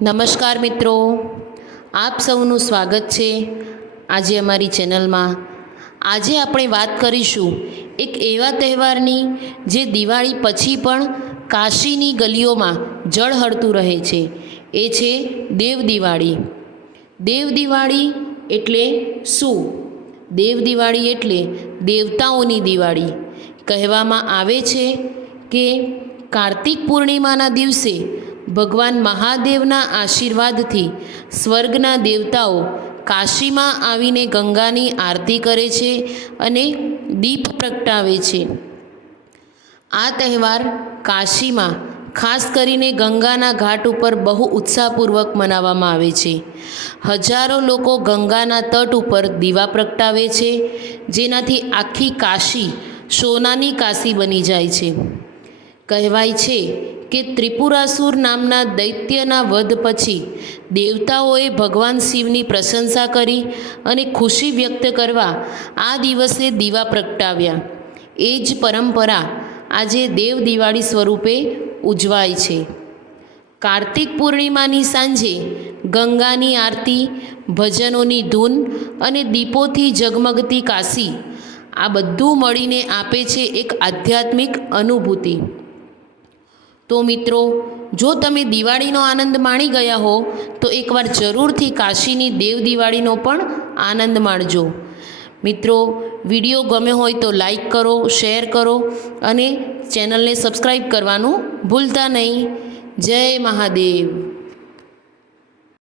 નમસ્કાર મિત્રો, આપ સૌનું સ્વાગત છે આજે અમારી ચેનલમાં। આજે આપણે વાત કરીશું એક એવા તહેવારની જે દિવાળી પછી પણ કાશીની ગલીઓમાં ઝળહળતું રહે છે। એ છે દેવ દિવાળી। દેવ દિવાળી એટલે શું? દેવ દિવાળી એટલે દેવતાઓની દિવાળી। કહેવામાં આવે છે કે કાર્તિક પૂર્ણિમાના દિવસે ભગવાન મહાદેવના આશીર્વાદથી સ્વર્ગના દેવતાઓ કાશીમાં આવીને ગંગાની આરતી કરે છે અને દીપ પ્રગટાવે છે। આ તહેવાર કાશીમાં ખાસ કરીને ગંગાના ઘાટ ઉપર બહુ ઉત્સાહપૂર્વક મનાવવામાં આવે છે। હજારો લોકો ગંગાના તટ ઉપર દીવા પ્રગટાવે છે, જેનાથી આખી કાશી સોનાની કાશી બની જાય છે। કહેવાય છે કે ત્રિપુરાસુર નામના દૈત્યના વધ પછી દેવતાઓએ ભગવાન શિવની પ્રશંસા કરી અને ખુશી વ્યક્ત કરવા આ દિવસે દીવા પ્રગટાવ્યા। એ જ પરંપરા આજે દેવ દિવાળી સ્વરૂપે ઉજવાય છે। કાર્તિક પૂર્ણિમાની સાંજે ગંગાની આરતી, ભજનોની ધૂન અને દીપોથી ઝગમગતી કાશી, આ બધું મળીને આપે છે એક આધ્યાત્મિક અનુભૂતિ। તો મિત્રો, જો તમે દિવાળીનો આનંદ માણી ગયા હો તો એકવાર જરૂરથી કાશીની દેવ દિવાળીનો પણ આનંદ માણજો। મિત્રો, વિડીયો ગમ્યો હોય તો લાઈક કરો, શેર કરો અને ચેનલને સબસ્ક્રાઈબ કરવાનું ભૂલતા નહીં। જય મહાદેવ।